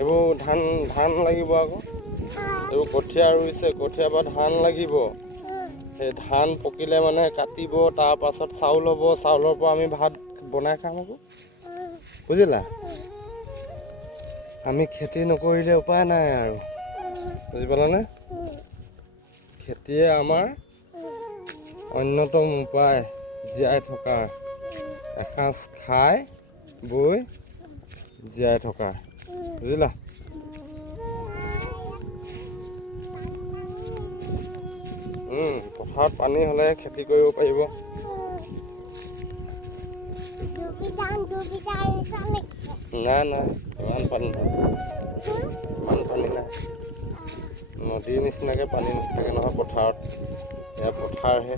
এইবোৰ ধান লাগিব আকৌ এইবোৰ কঠীয়া ৰুইছে কঠীয়া পৰা ধান লাগিব সেই ধান পকিলে মানে কাটিব তাৰ পাছত চাউল হ'ব চাউলৰ পৰা আমি ভাত বনাই খাম আকৌ বুজিলা আমি খেতি নকৰিলে উপায় নাই আৰু বুজি পালানে খেতিয়ে আমাৰ অন্যতম উপায় জীয়াই থকা এসাঁজ খাই বৈ জীয়াই থকা বুজিলা পথাৰত পানী হ'লে খেতি কৰিব পাৰিব নাই নাই ইমান পানী নাই নদীৰ নিচিনাকৈ পানী নাথাকে নহয় পথাৰত এয়া পথাৰহে